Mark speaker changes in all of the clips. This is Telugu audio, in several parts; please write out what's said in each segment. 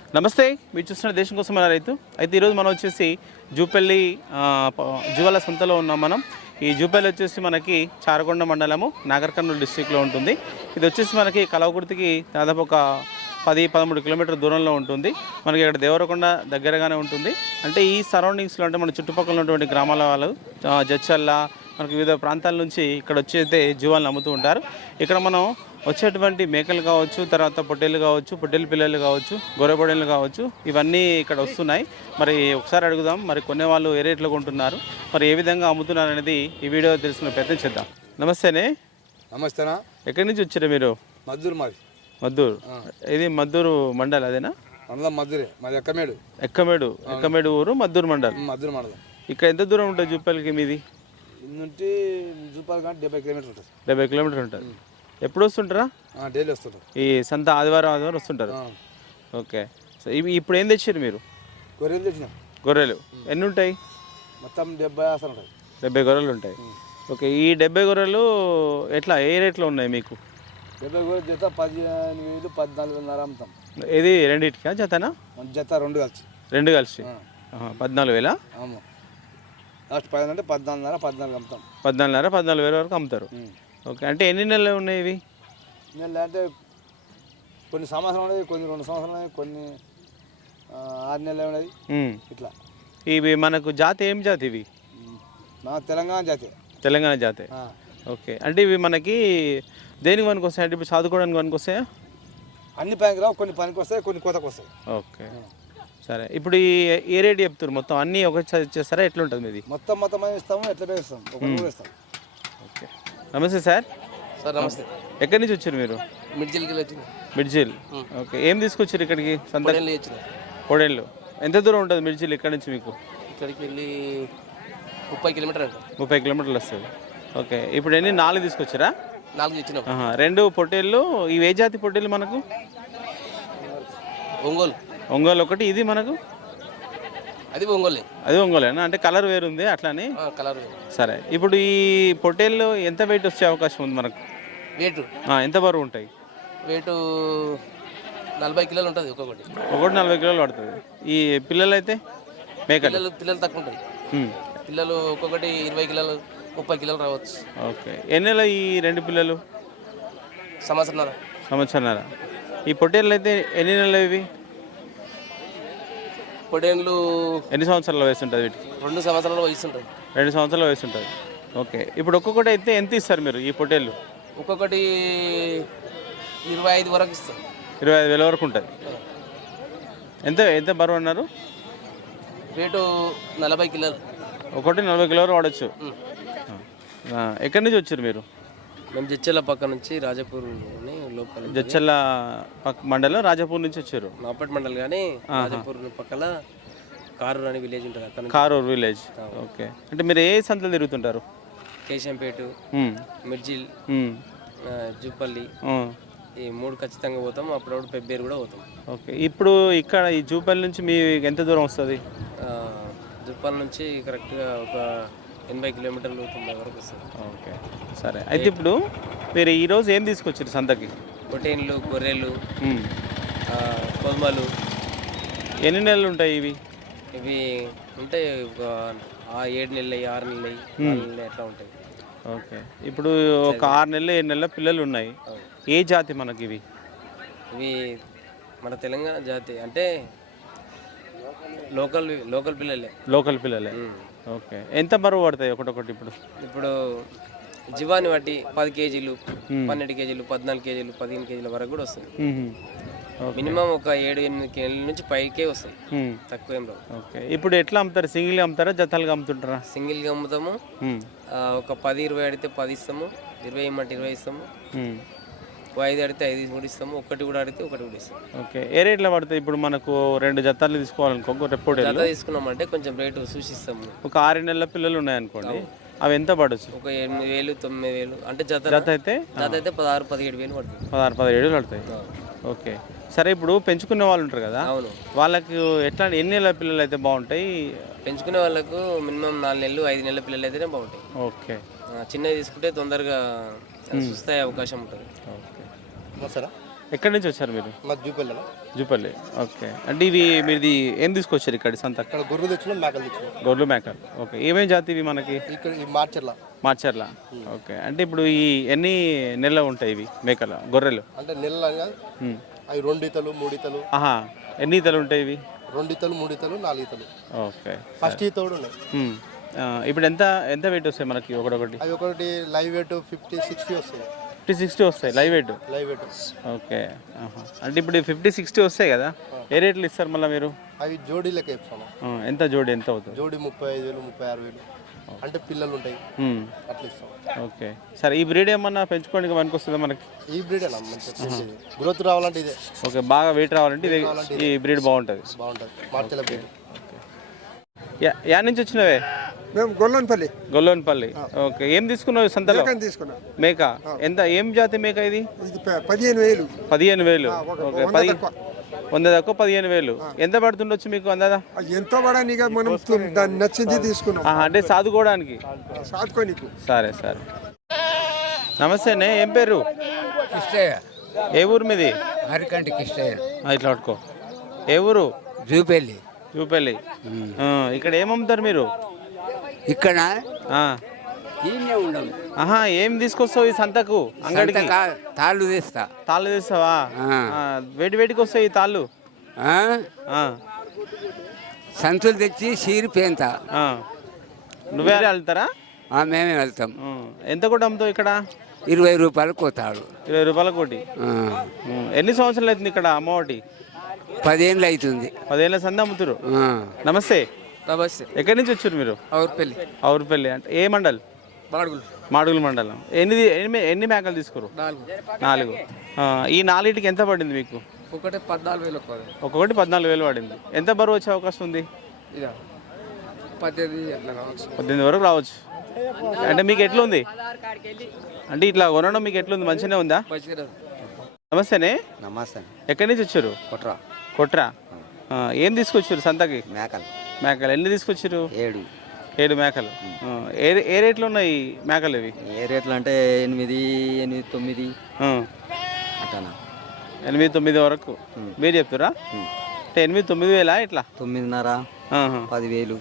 Speaker 1: నమస్తే, మీరు చూస్తున్న దేశం కోసం మన రైతు. అయితే ఈరోజు మనం వచ్చేసి జూపల్లి జీవాల సంతలో ఉన్నాం. మనం ఈ జూపల్లి వచ్చేసి మనకి చారకొండ మండలము నాగర్ కర్నూలు డిస్టిక్లో ఉంటుంది. ఇది వచ్చేసి మనకి కలవకుర్తికి దాదాపు ఒక 10-13 కిలోమీటర్ల దూరంలో ఉంటుంది. మనకి ఇక్కడ దేవరకొండ దగ్గరగానే ఉంటుంది. అంటే ఈ సరౌండింగ్స్లో అంటే మన చుట్టుపక్కల ఉన్నటువంటి గ్రామాల వాళ్ళు జడ్చల్ల మనకి వివిధ ప్రాంతాల నుంచి ఇక్కడ వచ్చి అయితే జీవాలను అమ్ముతూ ఉంటారు. ఇక్కడ మనం వచ్చేటువంటి మేకలు కావచ్చు, తర్వాత పొట్టేళ్ళు కావచ్చు, పొట్టేలు పిల్లలు కావచ్చు, గొర్రె పొట్టేళ్ళు కావచ్చు, ఇవన్నీ ఇక్కడ వస్తున్నాయి. మరి ఒకసారి అడుగుదాం, మరి కొనే వాళ్ళు ఏ రేట్లో కొంటున్నారు, మరి ఏ విధంగా అమ్ముతున్నారు అనేది ఈ వీడియో తెలుసుకునే ప్రయత్నం చేద్దాం. నమస్తేనే.
Speaker 2: నమస్తేనా.
Speaker 1: ఎక్కడి నుంచి వచ్చారు మీరు?
Speaker 2: మద్దూరు మాది.
Speaker 1: మద్దూరు. ఇది మద్దూరు మండల్ అదేనా?
Speaker 2: మండలం మద్దూరే మాది.
Speaker 1: ఎక్కమేడు ఊరు, మద్దూరు మండల్.
Speaker 2: మద్దూరు మండలం.
Speaker 1: ఇక్కడ ఎంత దూరం ఉంటుంది జూపల్లికి మీది?
Speaker 2: నుండి జూపాల్ కానీ 70 కిలోమీటర్లు ఉంటుంది.
Speaker 1: 70 కిలోమీటర్లు ఉంటుంది. ఎప్పుడు వస్తుంటారా?
Speaker 2: డైలీ వస్తుంటారు.
Speaker 1: ఈ సంత ఆదివారం వస్తుంటారు. ఓకే. సో ఇవి ఇప్పుడు ఏం తెచ్చారు మీరు?
Speaker 2: గొర్రెలు తెచ్చినాం.
Speaker 1: గొర్రెలు ఎన్ని ఉంటాయి?
Speaker 2: మొత్తం 70 ఆసలు ఉంటాయి.
Speaker 1: 70 గొర్రెలు ఉంటాయి. ఓకే. ఈ 70 గొర్రెలు ఎట్లా ఏ రేట్లో ఉన్నాయి మీకు?
Speaker 2: 70 గొర్రెలు జత 15,000 14,500 అమ్ముతాం.
Speaker 1: ఇది రెండింటికా జతనా?
Speaker 2: జత రెండు కలిసి
Speaker 1: 14,000.
Speaker 2: లాస్ట్ 15 అంటే 14,500 14 అమ్ముతాం.
Speaker 1: 14,500 వరకు అమ్ముతారు. ఓకే. అంటే ఎన్ని నెలలు ఉన్నాయి ఇవి?
Speaker 2: నెలలు అంటే కొన్ని సంవత్సరాలు ఉన్నాయి, కొన్ని 2 సంవత్సరాలు ఉన్నాయి, కొన్ని 6 నెలలు ఉన్నాయి. ఇట్లా
Speaker 1: ఇవి మనకు జాతి ఏం జాతి ఇవి?
Speaker 2: మా తెలంగాణ జాతి.
Speaker 1: తెలంగాణ జాతి. ఓకే. అంటే ఇవి మనకి దేనికి పనికి వస్తాయి? అంటే ఇప్పుడు చదువుకోవడానికి పనికి వస్తాయా?
Speaker 2: అన్ని పనికి రావు, కొన్ని పనికి వస్తాయి, కొన్ని కోతకు వస్తాయి.
Speaker 1: ఓకే. సరే. ఇప్పుడు ఏ రేట్ చెప్తారు? మొత్తం అన్నీ ఒకసారి ఇచ్చేస్తారా? ఎట్లుంటుంది మీది?
Speaker 2: మొత్తం ఇస్తాము, ఎట్లా ఇస్తాం, ఒక ఇస్తాం.
Speaker 1: ఓకే. నమస్తే సార్.
Speaker 3: నమస్తే.
Speaker 1: ఎక్కడి నుంచి వచ్చారు మీరు? మిడ్జిల్. ఓకే. ఏం తీసుకొచ్చారు ఇక్కడికి? కోడేళ్ళు. ఎంత దూరం ఉంటుంది మిడ్జిల్ ఇక్కడ నుంచి మీకు?
Speaker 3: ఇక్కడికి వెళ్ళి 30 కిలోమీటర్లు.
Speaker 1: 30 కిలోమీటర్లు వస్తుంది. ఓకే. ఇప్పుడు ఎన్ని 4 తీసుకొచ్చారా?
Speaker 3: 4 తెచ్చినాం.
Speaker 1: 2 పొట్టేళ్ళు. ఇవి ఏ జాతి పొట్టేళ్ళు మనకు? ఒంగోలు ఒకటి. ఇది మనకు
Speaker 3: అది
Speaker 1: ఒంగోలేనా? అంటే కలర్ వేరుంది అట్లానే.
Speaker 3: కలర్.
Speaker 1: సరే. ఇప్పుడు ఈ పొట్టేళ్ళు ఎంత వెయిట్ వచ్చే అవకాశం ఉంది మనకు?
Speaker 3: వెయిట్
Speaker 1: ఎంత బరువు ఉంటాయి?
Speaker 3: వెయిట్ 40 కిలోలు ఉంటుంది ఒక్కొక్కటి.
Speaker 1: 40 కిలోలు పడుతుంది. ఈ పిల్లలు అయితే మేకలు
Speaker 3: పిల్లలు తక్కువ ఉంటాయి. పిల్లలు ఒక్కొక్కటి 20 కిలోలు 30 కిలోలు రావచ్చు.
Speaker 1: ఓకే. ఎన్ని నెలలు ఈ 2 పిల్లలు? సంవత్సరంన్నర. ఈ పొట్టేళ్ళు అయితే ఎన్ని నెలలు ఇవి?
Speaker 3: పొట్టేళ్ళు
Speaker 1: ఎన్ని సంవత్సరాల వయసు ఉంటుంది వీటికి?
Speaker 3: 2 సంవత్సరాల వయసు ఉంటుంది.
Speaker 1: 2 సంవత్సరాల వయసు ఉంటుంది. ఓకే. ఇప్పుడు ఒక్కొక్కటి అయితే ఎంత ఇస్తారు మీరు ఈ పొట్టేళ్ళు?
Speaker 3: ఒక్కొక్కటి 25 వరకు ఇస్తారు.
Speaker 1: 25,000 వరకు ఉంటుంది. ఎంత బరువు అన్నారు?
Speaker 3: వెయిట్ 40 కిలోలు.
Speaker 1: ఒకటి 40 కిలోలు వాడచ్చు. ఎక్కడి నుంచి వచ్చారు మీరు?
Speaker 3: మేము జడ్చల్ల పక్క నుంచి రాజపూర్ లోకల్.
Speaker 1: జడ్చల్ల మండలం రాజపూర్ నుంచి వచ్చారు.
Speaker 3: నాపేట మండలం కానీ రాజపూర్ పక్కల కారూర్ అనే విలేజ్ ఉంటుంది. అక్కడ
Speaker 1: కారూర్ విలేజ్. ఓకే. అంటే మీరు ఏ సంతలు తిరుగుతుంటారు?
Speaker 3: కేశంపేట, మిర్జిల్, జూపల్లి, ఈ 3 ఖచ్చితంగా పోతాం. అప్పుడప్పుడు పెబ్బేరు కూడా పోతాం.
Speaker 1: ఓకే. ఇప్పుడు ఇక్కడ ఈ జూపల్లి నుంచి మీ ఎంత దూరం వస్తుంది?
Speaker 3: జూపల్లి నుంచి కరెక్ట్గా ఒక 80 కిలోమీటర్లు 90 వరకు వస్తుంది.
Speaker 1: ఓకే. సరే. అయితే ఇప్పుడు మీరు ఈరోజు ఏం తీసుకొచ్చారు సంతకి?
Speaker 3: పొట్టేళ్ళు, గొర్రెలు, కొమ్మలు.
Speaker 1: ఎన్ని నెలలు ఉంటాయి ఇవి?
Speaker 3: ఇవి ఉంటాయి ఒక 7 నెలలు, 6 నెలలు, 4 నెలలు అట్లా ఉంటాయి.
Speaker 1: ఓకే. ఇప్పుడు ఒక 6 నెలలు 7 నెలల పిల్లలు ఉన్నాయి. ఏ జాతి మనకి ఇవి?
Speaker 3: ఇవి మన తెలంగాణ జాతి. అంటే లోకల్ పిల్లలే.
Speaker 1: ఓకే. ఎంత బరువు పడతాయి ఒకటొకటి?
Speaker 3: ఇప్పుడు జీవాన్ని బట్టి 10 కేజీలు, 12 కేజీలు, 14 కేజీలు, 15 కేజీల వరకు కూడా వస్తుంది. మినిమం ఒక 7-8 కేజీల నుంచి పైకే వస్తాయి, తక్కువ ఏం రావు.
Speaker 1: ఓకే. ఇప్పుడు ఎట్లా అమ్ముతారు? సింగిల్గా అమ్ముతారా, జతలుగా అమ్ముతుంటారా?
Speaker 3: సింగిల్గా అమ్ముతాము. ఒక 10-20 అడిగితే 10 ఇస్తాము, 20 ఇమ్మంటే 20 ఇస్తాము, 5 అడిగితే 5 కూడా ఇస్తాము, 1 కూడా అడిగితే 1 కూడా ఇస్తాము.
Speaker 1: ఓకే. ఏ రేట్లో పడతాయి? ఇప్పుడు మనకు 2 జతలు తీసుకోవాలనుకో,
Speaker 3: జత తీసుకున్నామంటే కొంచెం రేటు సూచిస్తాము.
Speaker 1: ఒక 6 నెలల పిల్లలు ఉన్నాయనుకోండి, అవి ఎంత పడవచ్చు?
Speaker 3: ఒక 8,000 9,000. అంటే జత అయితే 16-17 వేలు పడుతుంది.
Speaker 1: 16-17 పడతాయి. ఓకే. సరే. ఇప్పుడు పెంచుకునే వాళ్ళు ఉంటారు కదా, వాళ్ళకి ఎట్లా ఎన్ని నెలల పిల్లలు అయితే బాగుంటాయి?
Speaker 3: పెంచుకునే వాళ్ళకు మినిమం 4 నెలలు 5 నెలల పిల్లలు అయితేనే బాగుంటాయి.
Speaker 1: ఓకే.
Speaker 3: చిన్నవి తీసుకుంటే తొందరగా సుస్తాయి అవకాశం ఉంటుంది.
Speaker 1: ఓకే.
Speaker 2: సరే.
Speaker 1: ఎక్కడి నుంచి వచ్చారు మీరు?
Speaker 2: మాది జూపల్లి.
Speaker 1: జూపల్లి. ఓకే. అంటే ఇది మీది ఏం తీసుకొచ్చారు ఇక్కడ సంత?
Speaker 2: ఇక్కడ గొర్రెలు తెచ్చినాం, మేకలు తెచ్చినాం.
Speaker 1: గొర్రెలు మేకలు. ఓకే. ఏమేమి జాతి ఇవి మనకి?
Speaker 2: ఇక్కడ ఈ మార్చర్ల.
Speaker 1: మార్చర్ల. ఓకే. అంటే ఇప్పుడు ఈ ఎన్ని నెలలు ఉంటాయి ఇవి మేకలు గొర్రెలు?
Speaker 2: అంటే నెలలు అవి 2 ఈతలు 3 ఈతలు.
Speaker 1: ఆహా, ఎన్ని ఈతలు ఉంటాయి ఇవి?
Speaker 2: 2 ఈతలు 3 ఈతలు 4 ఈతలు.
Speaker 1: ఓకే.
Speaker 2: ఫస్ట్ ఈత కూడా ఉన్నాయి.
Speaker 1: ఇప్పుడు ఎంత ఎంత వెయిట్ వస్తాయి మనకి ఒకటి?
Speaker 2: అవి ఒకటి లైవ్ వెయిట్ 50-60 వస్తాయి.
Speaker 1: 50-60 వస్తాయి లైవ్ వెయిట్. ఓకే. అంటే ఇప్పుడు 50-60 వస్తాయి కదా, ఏ రేట్లు ఇస్తారు మళ్ళీ మీరు?
Speaker 2: అవి జోడీ లెక్క చెప్తాను.
Speaker 1: ఎంత జోడీ ఎంత అవుతుంది?
Speaker 2: జోడీ 35,000 36,000. అంటే పిల్లలు ఉంటాయి అట్లా ఇస్తాం.
Speaker 1: ఓకే. సరే, ఈ బ్రీడ్ ఏమన్నా పెంచుకోవడానికి పనికి వస్తుందా మనకి?
Speaker 2: ఈ బ్రీడ్ అలా గ్రోత్ రావాలంటే ఇదే.
Speaker 1: ఓకే. బాగా వెయిట్ రావాలంటే ఇది ఈ బ్రీడ్ బాగుంటుంది.
Speaker 2: మార్చెల బ్రీడ్.
Speaker 1: యా నుంచి వచ్చినవే?
Speaker 4: మేము
Speaker 1: గొల్లోన్పల్లి. ఓకే. ఏం తీసుకున్నావు సంతలో? మేక. ఎంత, ఏం జాతి మేక ఇది? 15,000. ఓకే. 100 తక్కువ 15,000. ఎంత పడుతుండొచ్చు మీకు అందాదా?
Speaker 4: ఎంతో పడనిగా మనం నచ్చింది తీసుకున్నాం.
Speaker 1: అంటే సాదుకోవడానికి. సరే సరే. నమస్తేనే, ఏం పేరు?
Speaker 5: కిష్టయ్య.
Speaker 1: ఏ ఊరు మీది?
Speaker 5: అరికంటి కిష్టయ్య.
Speaker 1: ఇట్లా పట్టుకో. ఏ ఊరు?
Speaker 5: జూపల్లి.
Speaker 1: జూపల్లి. ఇక్కడ ఏం అమ్ముతారు మీరు?
Speaker 5: ఇక్కడ
Speaker 1: ఏం తీసుకొస్తావు ఈ సంతకు అంగడికి?
Speaker 5: తాళ్ళు తీస్తా.
Speaker 1: తాళ్ళు తీస్తావా? వేటికి వస్తాయి ఈ తాళ్ళు?
Speaker 5: సంచులు తెచ్చి సీరి పేంత.
Speaker 1: నువ్వే వెళ్తారా?
Speaker 5: మేమే వెళ్తాం.
Speaker 1: ఎంత కూడా అమ్ముతావు ఇక్కడ?
Speaker 5: 20 రూపాయలు కోతాడు.
Speaker 1: 20 రూపాయల కోటి. ఎన్ని సంవత్సరాలు అవుతుంది ఇక్కడ అమ్మఒటి?
Speaker 5: 10 ఏళ్ళు అవుతుంది.
Speaker 1: 10 ఏళ్ళ సంద అమ్ముతారు. నమస్తే.
Speaker 3: నమస్తే.
Speaker 1: ఎక్కడి నుంచి వచ్చారు మీరు? ఔర్పల్లి. అంటే ఏ మండల్? మాడుగుల మండలం. ఎన్ని మేకలు తీసుకురు? 4. ఈ 4టికి ఎంత పడింది మీకు?
Speaker 3: ఒకటి 14,000.
Speaker 1: ఒక్కొక్కటి 14,000 పడింది. ఎంత బరువు వచ్చే అవకాశం ఉంది? 18 వరకు రావచ్చు. అంటే మీకు ఎట్లుంది? అంటే ఇట్లా కొనడం మీకు ఎట్లుంది? మంచిగానే ఉందా? నమస్తేనే.
Speaker 6: నమస్తే.
Speaker 1: ఎక్కడి నుంచి వచ్చారు? కొట్రా. ఏం తీసుకొచ్చారు సంతకి? మేకలు. ఎన్ని తీసుకొచ్చారు? 7 మేకలు. ఏ రేట్లు ఉన్నాయి మేకలు ఇవి?
Speaker 6: ఏ రేట్లు అంటే 8, 9 అట్లా
Speaker 1: 8-9 వరకు మీరు చెప్తారా? అంటే 8-9 వేలా ఇట్లా?
Speaker 6: 9.5 10,000.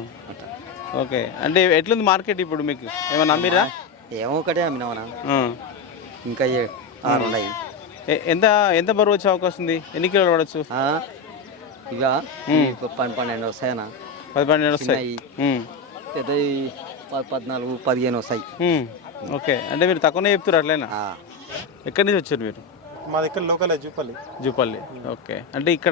Speaker 1: ఓకే. అంటే ఎట్లుంది మార్కెట్ ఇప్పుడు మీకు? ఏమన్నా అమ్మిరా?
Speaker 6: ఏమో ఒకటే అమ్మినామనా, ఇంకా 6 ఉన్నాయి.
Speaker 1: ఎంత బరువు వచ్చే అవకాశం ఉంది? ఎన్ని కిలోలు పడవచ్చు?
Speaker 6: ఇక 12 వస్తాయనా?
Speaker 1: 12 వస్తాయి.
Speaker 6: పెద్ద 14, 15 వస్తాయి.
Speaker 1: ఓకే. అంటే మీరు తక్కువనే చెప్తారు అట్లయినా? ఎక్కడి నుంచి వచ్చారు మీరు?
Speaker 2: మా దగ్గర లోకల్
Speaker 1: జూపల్లి. ఓకే. అంటే ఇక్కడ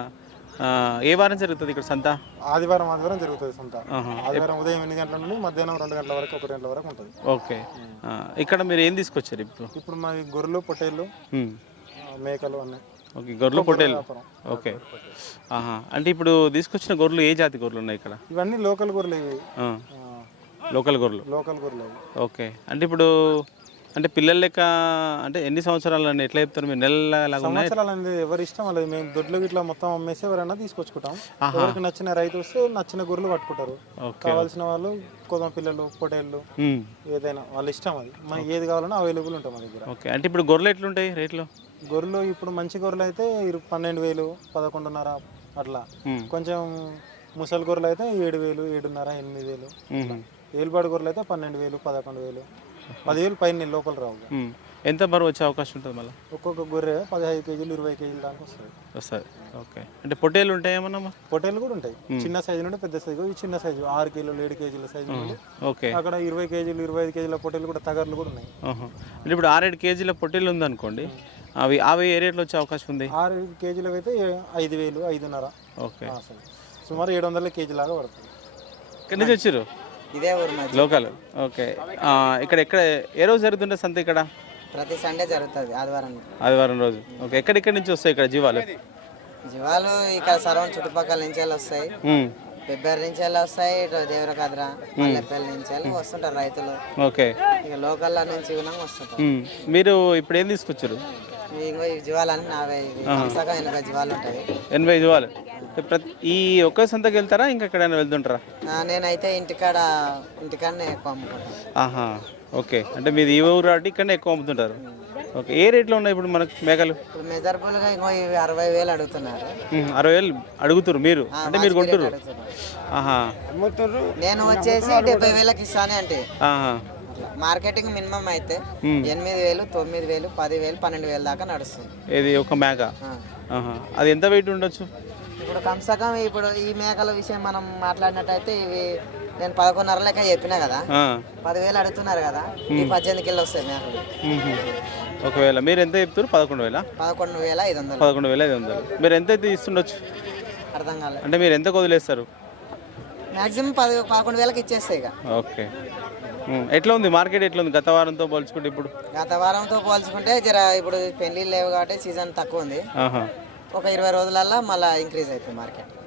Speaker 1: ఏ వారం జరుగుతుంది ఇక్కడ సంత?
Speaker 2: ఆదివారం జరుగుతుంది సంత. ఆదివారం ఉదయం 8 గంటల నుండి మధ్యాహ్నం 2 గంటల వరకు 1 గంటల వరకు ఉంటుంది.
Speaker 1: ఓకే. ఇక్కడ మీరు ఏం తీసుకొచ్చారు
Speaker 2: ఇప్పుడు మా గొర్రెలు పొట్టేళ్ళు మేకలు అన్నీ.
Speaker 1: ఓకే. గొర్రెలు పొట్టేళ్ళు. ఓకే. అంటే ఇప్పుడు తీసుకొచ్చిన గొర్రెలు ఏ జాతి గొర్రెలు ఉన్నాయి ఇక్కడ?
Speaker 2: ఇవన్నీ లోకల్ గొర్రెలు.
Speaker 1: లోకల్ గొర్రెలు. ఓకే. అంటే ఇప్పుడు అంటే పిల్లల లెక్క అంటే ఎన్ని సంవత్సరాలు అని ఎట్లా చెప్తారు మీరు? నెలల
Speaker 2: సంవత్సరాలు అనేది ఎవరి ఇష్టం వాళ్ళది. మేము దొడ్లు ఇట్లా మొత్తం అమ్మేసి ఎవరైనా తీసుకొచ్చుకుంటాం. ఎవరికి నచ్చిన రైతు వస్తే నచ్చిన గొర్రెలు పట్టుకుంటారు. కావాల్సిన వాళ్ళు కొద్దిగా పిల్లలు పొట్టేళ్ళు ఏదైనా వాళ్ళ ఇష్టం. అది మనకి ఏది కావాలన్నా అవైలబుల్ ఉంటాం మా దగ్గర.
Speaker 1: ఓకే. అంటే ఇప్పుడు గొర్రెలు ఎట్లుంటాయి రేట్లు?
Speaker 2: గొర్రెలు ఇప్పుడు మంచి గొర్రెలు అయితే 12,000 11,500 అట్లా. కొంచెం ముసలి గొర్రెలు అయితే 7,000 7,500 8,000. ఏలుబాటు గొర్రెలు అయితే 12,000 11,000 10,000 పైన లోపల రావు.
Speaker 1: ఎంత బరువు వచ్చే అవకాశం ఉంటుంది మళ్ళీ?
Speaker 2: ఒక్కొక్క గొర్రె 15 కేజీలు 20 కేజీలు దాకా వస్తుంది.
Speaker 1: ఓకే. అంటే పొట్టేలు ఉంటాయి ఏమన్నా?
Speaker 2: పొట్టేలు కూడా ఉంటాయి. చిన్న సైజు నుండి పెద్ద సైజు. ఈ చిన్న సైజు 6 కిలోలు 7 కేజీల సైజు నుండి అక్కడ 20 కేజీలు 25 కేజీల పొట్టేలు కూడా తగర్లు కూడా ఉన్నాయి.
Speaker 1: అంటే ఇప్పుడు 6-7 కేజీల పొట్టేలు ఉందనుకోండి, అవి ఏ రేట్లో వచ్చే అవకాశం ఉంది?
Speaker 2: 6 కేజీలకు అయితే 5,000 5,500.
Speaker 1: ఓకే.
Speaker 2: సుమారు 700 కేజీ లాగా పడుతుంది.
Speaker 1: ఎక్కడి నుంచి వచ్చారు?
Speaker 6: ఇదే ఊరు
Speaker 1: లోకల్. ఓకే. ఇక్కడ ఏ రోజు జరుగుతుంటే సంత? ఇక్కడ
Speaker 6: ప్రతి సండే జరుగుతుంది,
Speaker 1: ఆదివారం రోజు. ఓకే. ఎక్కడెక్కడి నుంచి వస్తాయి ఇక్కడ జీవాలు?
Speaker 6: ఇక్కడ సరౌండ్ చుట్టుపక్కల నుంచి వస్తాయి. పెబ్బేరు నుంచి వస్తాయి, ఇటు దేవరకద్ర పల్లెపల్లి నుంచి వస్తుంటారు రైతులు.
Speaker 1: ఓకే.
Speaker 6: ఇక లోకల్ నుంచి వస్తుంటారు.
Speaker 1: మీరు ఇప్పుడు ఏం తీసుకొచ్చారు?
Speaker 6: జీవాలన్నీ 80 జీవాలు ఉంటాయి.
Speaker 1: 80 జీవాలు. ఈ ఒక్క సంతకి వెళ్తారా ఇంకా ఎక్కడైనా వెళ్తుంటారా?
Speaker 6: నేనైతే ఇంటికాడనే ఎక్కువ అమ్ముకుంటాను.
Speaker 1: ఓకే. అంటే మీది ఈ ఊరు కాబట్టి ఇక్కడనే ఎక్కువ అమ్ముతుంటారు. ఓకే, ఏ రేట్లో ఉన్నాయి ఇప్పుడు మనకు మేకలు?
Speaker 6: ఇప్పుడు మెజర్బుల్గా ఇంకో ఇవి 60,000 అడుగుతున్నారు.
Speaker 1: 60,000 అడుగుతారు మీరు, అంటే మీరు కొంటారు?
Speaker 6: అడుగుతున్నారు.
Speaker 1: ఆహా,
Speaker 6: నేను వచ్చేసి 70,000కి ఇస్తానే అంటే
Speaker 1: ఆహా.
Speaker 6: మార్కెటింగ్ మినిమం అయితే 8,000, 9,000, 10,000, 12,000 దాకా నడుస్తుంది.
Speaker 1: ఇది ఒక మేక.
Speaker 6: ఆ.
Speaker 1: ఆహా, అది ఎంత వెయిట్ ఉండొచ్చు?
Speaker 6: ఇప్పుడు కమ్సకం ఇప్పుడు ఈ మేకల విషయం మనం మాట్లాడినట్టయితే ఇవి నేను 11.5 లెక్క చెప్పినా కదా, 10,000 అడుగుతున్నారు కదా, ఈ 18 కిలో వస్తాయి మేకలు.
Speaker 1: ఒకవేళ మీరు ఎంత చెప్తారు? 11,000?
Speaker 6: 11,500.
Speaker 1: 11,500. మీరు ఎంత అయితే ఇస్తుండొచ్చు?
Speaker 6: అర్థం కాలేదు.
Speaker 1: అంటే మీరు ఎంత వదిలేస్తారు?
Speaker 6: మ్యాక్సిమం 11,000కి ఇచ్చేస్తాయి ఇక.
Speaker 1: ఓకే. ఎట్లా ఉంది మార్కెట్, ఎట్లా ఉంది గత వారంతో పోల్చుకుంటే ఇప్పుడు?
Speaker 6: గత వారంతో పోల్చుకుంటే జర ఇప్పుడు పెళ్లిళ్ళు లేవు కాబట్టి సీజన్ తక్కువ ఉంది.
Speaker 1: ఆహా.
Speaker 6: ఒక 20 రోజులల్లో మళ్ళీ ఇంక్రీజ్ అవుతుంది మార్కెట్.